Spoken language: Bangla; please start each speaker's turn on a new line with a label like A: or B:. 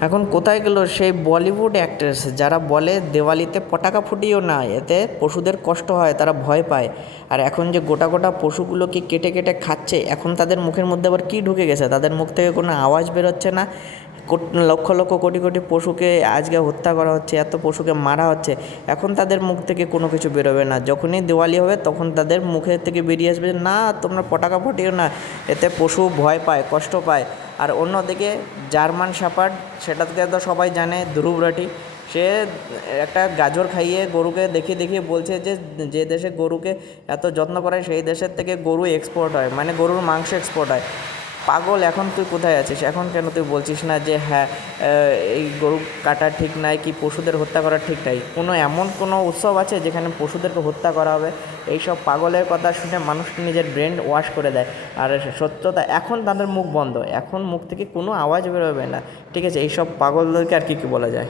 A: এখন কোথায় গেল সেই বলিউড অ্যাক্ট্রেস? যারা বলে দেওয়ালিতে পটাকা ফুটিও না, এতে পশুদের কষ্ট হয়, তারা ভয় পায়। আর এখন যে গোটা গোটা পশুগুলোকে কেটে কেটে খাচ্ছে, এখন তাদের মুখের মধ্যে আবার কী ঢুকে গেছে? তাদের মুখ থেকে কোনো আওয়াজ বেরোচ্ছে না? লক্ষ লক্ষ কোটি কোটি পশুকে আজকে হত্যা করা হচ্ছে, এত পশুকে মারা হচ্ছে। এখন তাদের মুখ থেকে কোনো কিছু বেরোবে না। যখনই দিওয়ালি হবে, তখন তাদের মুখের থেকে বেরিয়ে আসবে না, তোমরা পটাকা ফুটিও না। এতে পশু ভয় পায়, কষ্ট পায়। আর অন্যদিকে জার্মান শাপার্ড, সেটাকে তো সবাই জানে ধ্রুবরাটি সে একটা গাজর খাইয়ে গরুকে দেখিয়ে দেখিয়ে বলছে যে যে দেশে গরুকে এত যত্ন করে, সেই দেশের থেকে গরু এক্সপোর্ট হয়। মানে গরুর মাংস এক্সপোর্ট হয়। পাগল, এখন তুই কোথায় আছিস? এখন কেন তুই বলছিস না যে হ্যাঁ এই গরু কাটা ঠিক নাই, কি পশুদের হত্যা করা ঠিক নাই? কোনো এমন কোনো উৎসব আছে যেখানে পশুদেরকে হত্যা করা হবে? এইসব পাগলের কথা শুনে মানুষ নিজের ব্রেন ওয়াশ করে দেয়। আর সত্যতা, এখন তাদের মুখ বন্ধ। এখন মুখ থেকে কোনো আওয়াজ বেরোবে না। ঠিক আছে, এইসব পাগলদেরকে আর কি কি বলা যায়?